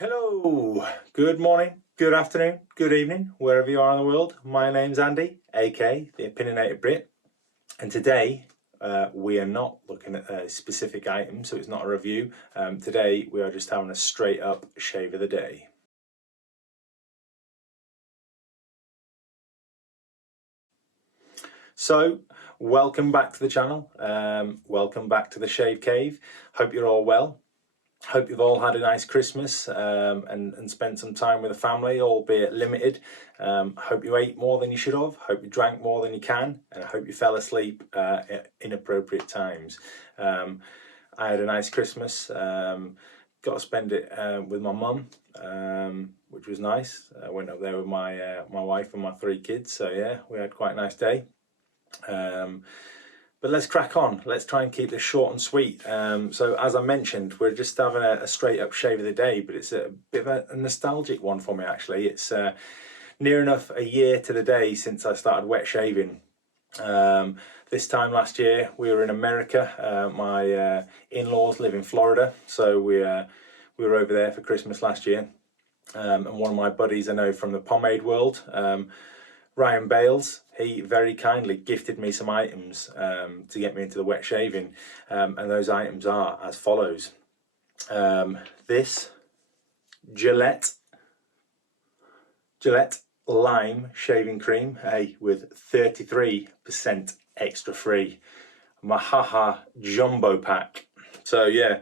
Hello, good morning, good afternoon, good evening, wherever you are in the world. My name's Andy, aka the Opinionated Brit, and today we are not looking at a specific item, so it's not a review. Today we are just having a straight up shave of the day. So, welcome back to the channel, welcome back to the Shave Cave. Hope you're all well. Hope you've all had a nice Christmas and spent some time with the family, albeit limited. Hope you ate more than you should have. Hope you drank more than you can, and I hope you fell asleep at inappropriate times. I had a nice Christmas. Got to spend it with my mum, which was nice. I went up there with my wife and my 3 kids. So yeah, we had quite a nice day. But let's crack on. Let's try and keep this short and sweet. So as I mentioned, we're just having a straight up shave of the day, but it's a bit of a nostalgic one for me actually. It's near enough a year to the day since I started wet shaving. This time last year we were in America. My in-laws live in Florida, so we were over there for Christmas last year. And one of my buddies I know from the pomade world, Ryan Bales, he very kindly gifted me some items to get me into the wet shaving, and those items are as follows. This Gillette Lime Shaving Cream, with 33% extra free. Mahaha Jumbo Pack. So yeah,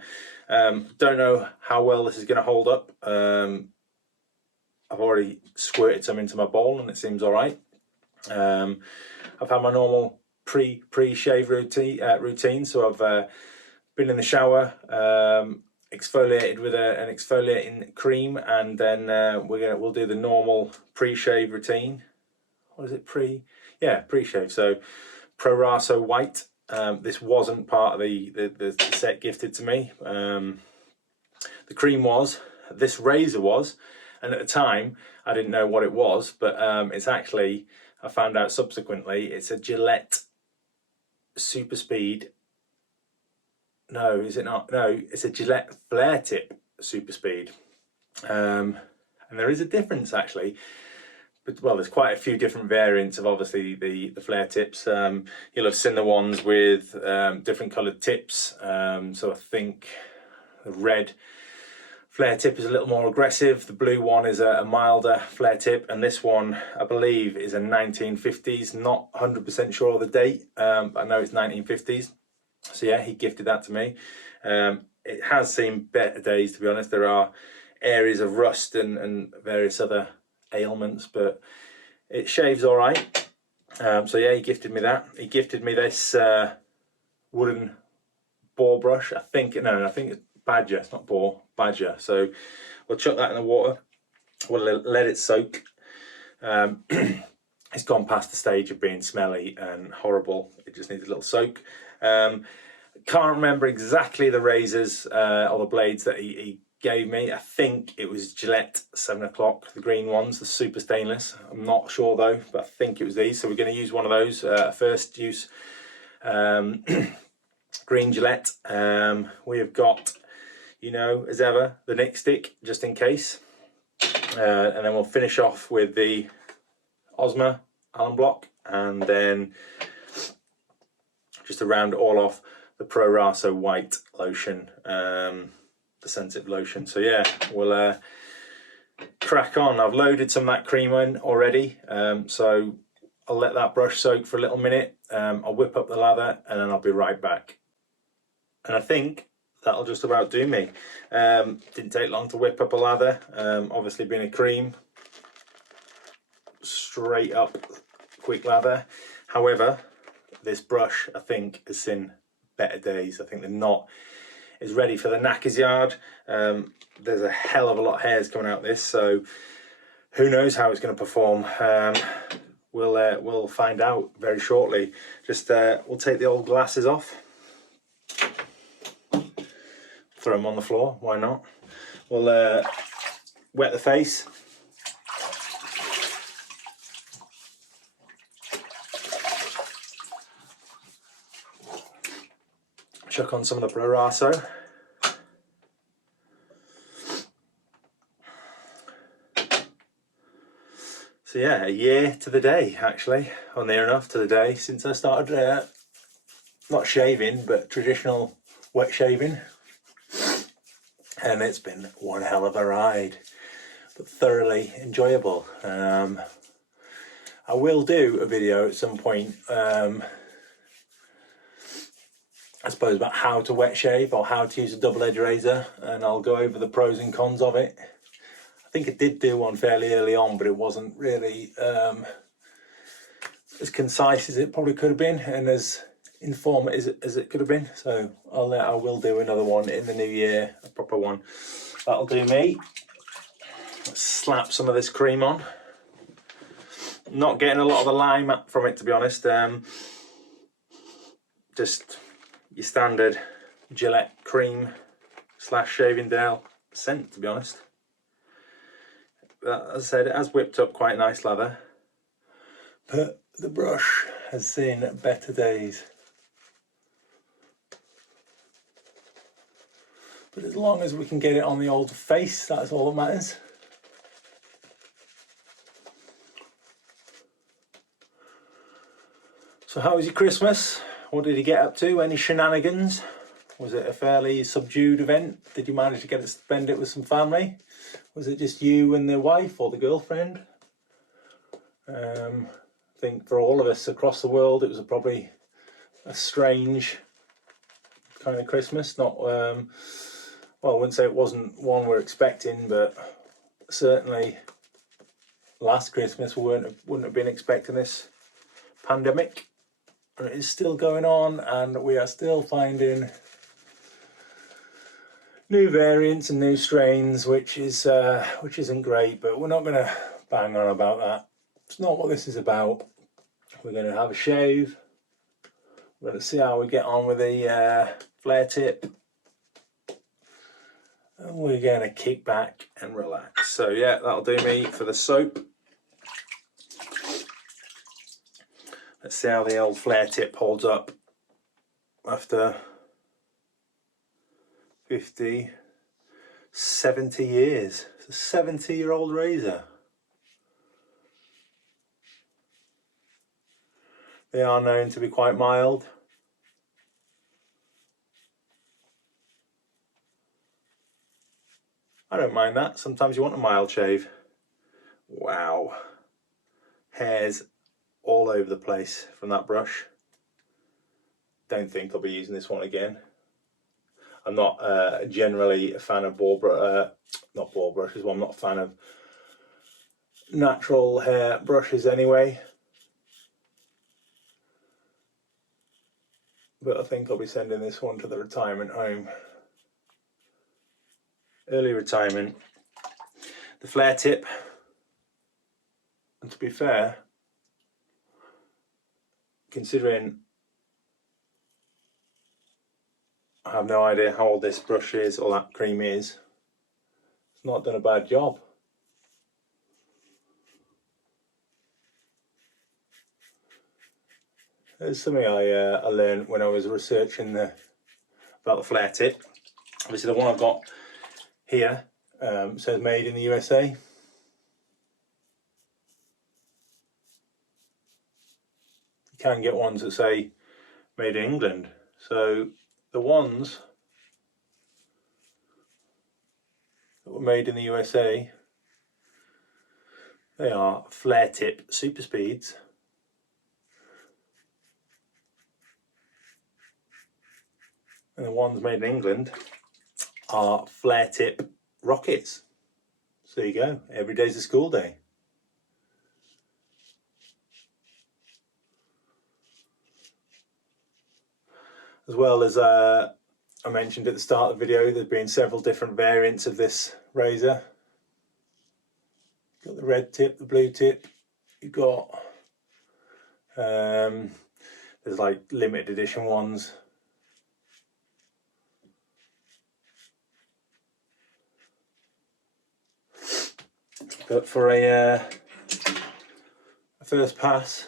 don't know how well this is going to hold up. I've already squirted some into my bowl and it seems all right. I've had my normal pre-shave routine, so I've been in the shower, exfoliated with an exfoliating cream, and then we'll do the normal pre-shave routine. What is it? Pre-shave. So Proraso white. This wasn't part of the set gifted to me. The cream was, this razor was, and at the time I didn't know what it was, but it's actually, I found out subsequently, it's a Gillette Super Speed. No, is it not? No, it's a Gillette Flair tip Super Speed. And there is a difference actually. But, well, there's quite a few different variants of obviously the flare tips. You'll have seen the ones with different coloured tips. So I think the red flare tip is a little more aggressive. The blue one is a milder flare tip, and this one I believe is a 1950s. Not 100% sure of the date, but I know it's 1950s. So yeah, he gifted that to me. It has seen better days, to be honest. There are areas of rust and various other ailments, but it shaves all right. So yeah, he gifted me that. He gifted me this wooden boar brush. I think it's badger, it's not boar, badger. So we'll chuck that in the water. We'll let it soak. It's gone past the stage of being smelly and horrible. It just needs a little soak. Can't remember exactly the razors or the blades that he gave me. I think it was Gillette 7 o'clock, the green ones, the super stainless. I'm not sure though, but I think it was these. So we're going to use one of those, first use green Gillette. We have got, you know, as ever, the Nick stick, just in case. And then we'll finish off with the Osma Allen Block, and then just to round it all off, the Proraso white lotion, the sensitive lotion. So yeah, we'll crack on. I've loaded some of that cream in already, so I'll let that brush soak for a little minute. I'll whip up the lather and then I'll be right back. And I think that'll just about do me. Didn't take long to whip up a lather, obviously being a cream, straight up quick lather. However, this brush I think has seen better days. I think the knot is ready for the knacker's yard. There's a hell of a lot of hairs coming out this, so who knows how it's going to perform. We'll find out very shortly. Just we'll take the old glasses off, throw them on the floor, why not? We'll wet the face. Chuck on some of the Proraso. So yeah, a year to the day actually, or near enough to the day, since I started not shaving but traditional wet shaving, and it's been one hell of a ride, but thoroughly enjoyable. I will do a video at some point, I suppose, about how to wet shave or how to use a double-edged razor, and I'll go over the pros and cons of it. I think I did do one fairly early on, but it wasn't really as concise as it probably could have been, and as informative as it could have been. So I will do another one in the new year, a proper one. That'll do me. Let's slap some of this cream on. Not getting a lot of the lime from it, to be honest. Just your standard Gillette cream / Shavingdale scent, to be honest. But as I said, it has whipped up quite nice lather, but the brush has seen better days. But as long as we can get it on the old face, that's all that matters. So how was your Christmas? What did you get up to? Any shenanigans? Was it a fairly subdued event? Did you manage to get to spend it with some family? Was it just you and the wife or the girlfriend? I think for all of us across the world, it was probably a strange kind of Christmas. Not, well, I wouldn't say it wasn't one we're expecting, but certainly last Christmas we wouldn't have been expecting this pandemic. And it is still going on, and we are still finding new variants and new strains, which isn't great, but we're not going to bang on about that. It's not what this is about. We're going to have a shave. We're going to see how we get on with the flare tip, and we're going to kick back and relax. So yeah, that'll do me for the soap. Let's see how the old flare tip holds up after 50, 70 years. It's a 70-year-old razor. They are known to be quite mild. I don't mind that. Sometimes you want a mild shave. Wow. Hairs all over the place from that brush. Don't think I'll be using this one again. I'm not generally a fan of not ball brushes. Well, I'm not a fan of natural hair brushes anyway. But I think I'll be sending this one to the retirement home. Early retirement. The flare tip, and to be fair, considering I have no idea how old this brush is or that cream is, it's not done a bad job. There's something I learned when I was researching about the flare tip. Obviously the one I've got here says made in the USA. You can get ones that say made in England. So the ones that were made in the USA, they are flare tip super speeds. And the ones made in England are flare tip rockets. So there you go, every day's a school day. As well as I mentioned at the start of the video, there's been several different variants of this razor. You've got the red tip, the blue tip, you've got there's like limited edition ones. But for a first pass,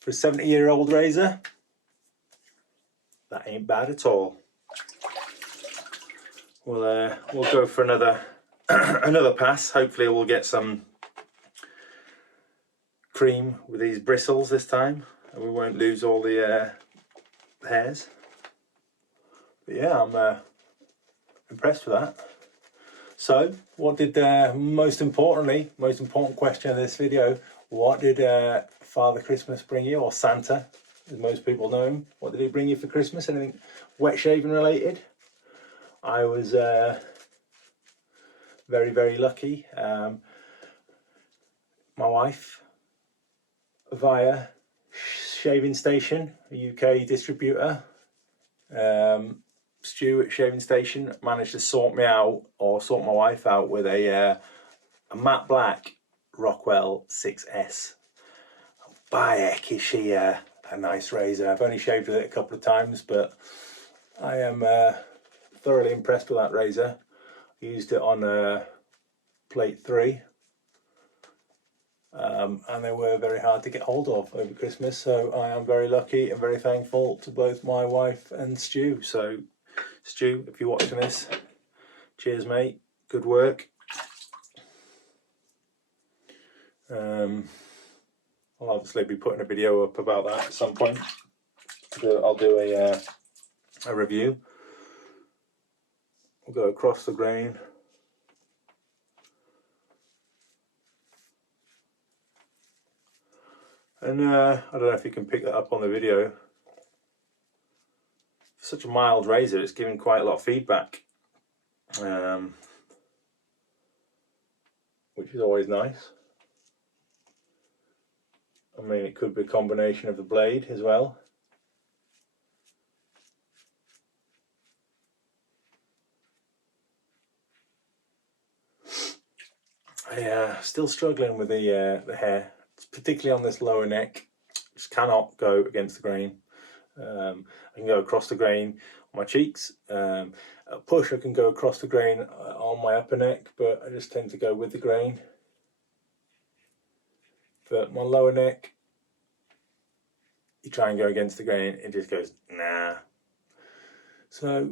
for a 70-year-old razor, that ain't bad at all. We'll go for another another pass. Hopefully we'll get some cream with these bristles this time, and we won't lose all the hairs. But yeah, I'm impressed with that. So what did most important question of this video, what did Father Christmas bring you, or Santa as most people know him? What did he bring you for Christmas? Anything wet shaving related? I was very, very lucky. My wife, via Shaving Station, a UK distributor, Stu at Shaving Station, managed to sort my wife out with a matte black Rockwell 6S. By heck, is she a nice razor. I've only shaved with it a couple of times, but I am thoroughly impressed with that razor. I used it on plate 3, and they were very hard to get hold of over Christmas, so I am very lucky and very thankful to both my wife and Stu. So Stu, if you're watching this, cheers mate, good work. I'll obviously be putting a video up about that at some point. I'll do a review. We'll go across the grain. And I don't know if you can pick that up on the video. For such a mild razor, it's giving quite a lot of feedback, which is always nice. I mean, it could be a combination of the blade as well. Still struggling with the hair, particularly on this lower neck. Just cannot go against the grain. I can go across the grain on my cheeks. At push, I can go across the grain on my upper neck, but I just tend to go with the grain. But my lower neck, you try and go against the grain, it just goes, nah. So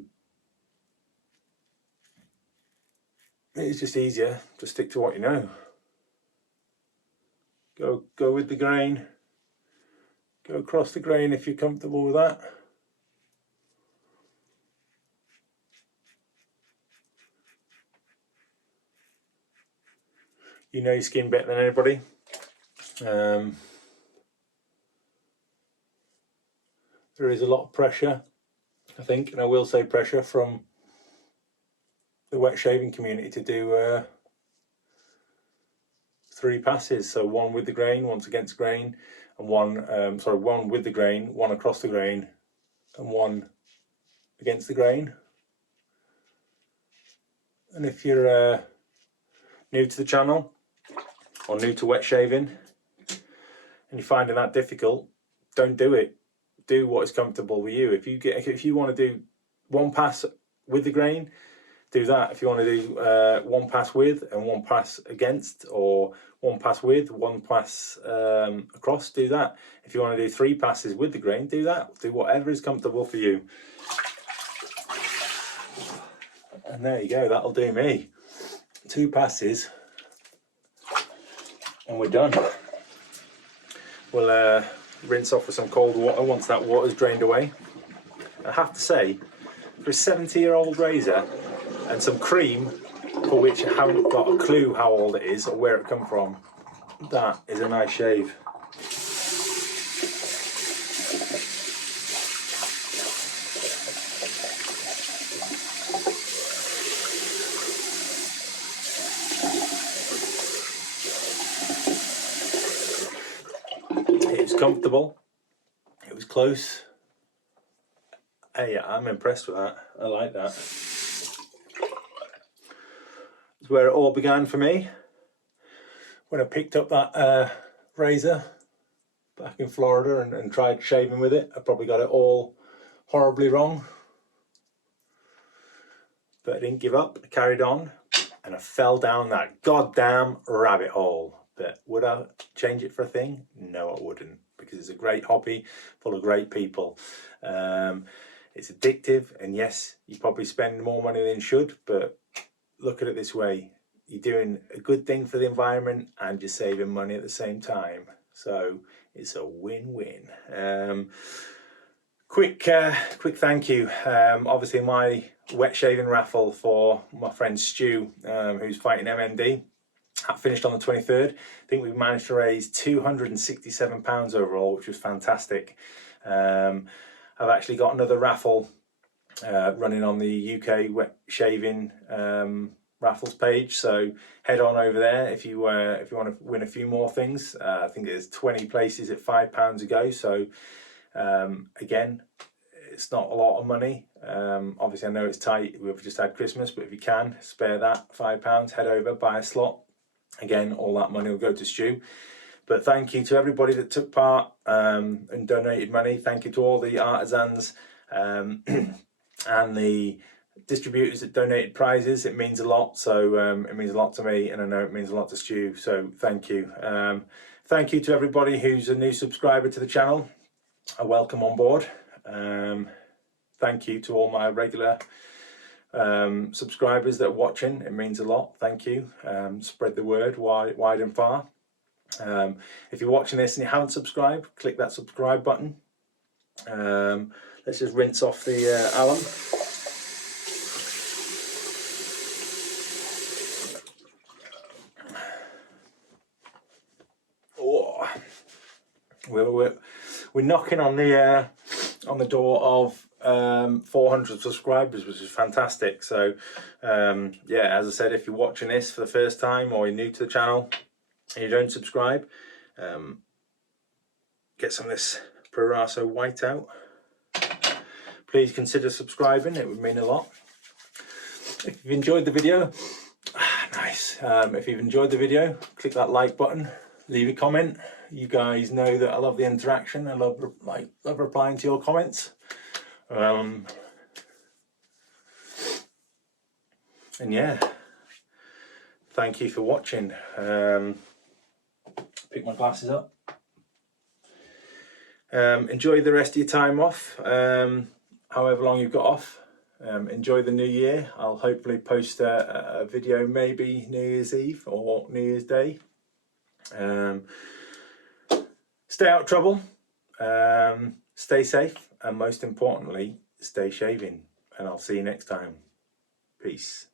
it's just easier to stick to what you know. Go with the grain. Go across the grain if you're comfortable with that. You know your skin better than anybody. There is a lot of pressure, I think, and I will say pressure from the wet shaving community to do 3 passes. So one with the grain, once against grain, and one with the grain, one across the grain, and one against the grain. And if you're new to the channel or new to wet shaving and you're finding that difficult, don't do it. Do what is comfortable with you. If you want to do 1 pass with the grain, do that. If you want to do 1 pass with and 1 pass against, or 1 pass with, 1 pass across, do that. If you want to do 3 passes with the grain, do that. Do whatever is comfortable for you. And there you go, that'll do me. 2 passes and we're done. We'll rinse off with some cold water once that water's drained away. I have to say, for a 70-year-old razor and some cream for which I haven't got a clue how old it is or where it come from, that is a nice shave. It was comfortable, it was close. Hey, I'm impressed with that. I like that. It's where it all began for me. When I picked up that razor back in Florida and tried shaving with it. I probably got it all horribly wrong. But I didn't give up, I carried on, and I fell down that goddamn rabbit hole. But would I change it for a thing? No, I wouldn't, because it's a great hobby full of great people. It's addictive, and yes, you probably spend more money than you should, but look at it this way. you're doing a good thing for the environment and you're saving money at the same time. So it's a win-win. Quick thank you. Obviously my wet shaving raffle for my friend Stu, who's fighting MND, that finished on the 23rd. I think we managed to raise £267 overall, which was fantastic. I've actually got another raffle running on the UK wet shaving raffles page, so head on over there if you want to win a few more things. I think there's 20 places at £5 a go, so again, it's not a lot of money. Obviously I know it's tight, we've just had Christmas, but if you can spare that £5, head over, buy a slot. Again, all that money will go to Stu. But thank you to everybody that took part and donated money. Thank you to all the artisans and the distributors that donated prizes. It means a lot. So it means a lot to me, and I know it means a lot to Stu. So thank you. Thank you to everybody who's a new subscriber to the channel. A welcome on board. Thank you to all my regular subscribers that are watching. It means a lot. Thank you. Spread the word wide and far. If you're watching this and you haven't subscribed, click that subscribe button. Let's just rinse off the alum. Oh, we're knocking on the door of 400 subscribers, which is fantastic. So yeah, as I said, if you're watching this for the first time or you're new to the channel and you don't subscribe, get some of this Proraso white out. Please consider subscribing, it would mean a lot. If you've enjoyed the video, nice. If you've enjoyed the video, click that like button, leave a comment. You guys know that I love the interaction. I love replying to your comments. And yeah, thank you for watching. Pick my glasses up. Enjoy the rest of your time off, however long you've got off. Enjoy the new year. I'll hopefully post a video maybe New Year's Eve or New Year's Day. Stay out of trouble, stay safe, and most importantly, stay shaving. And I'll see you next time. Peace.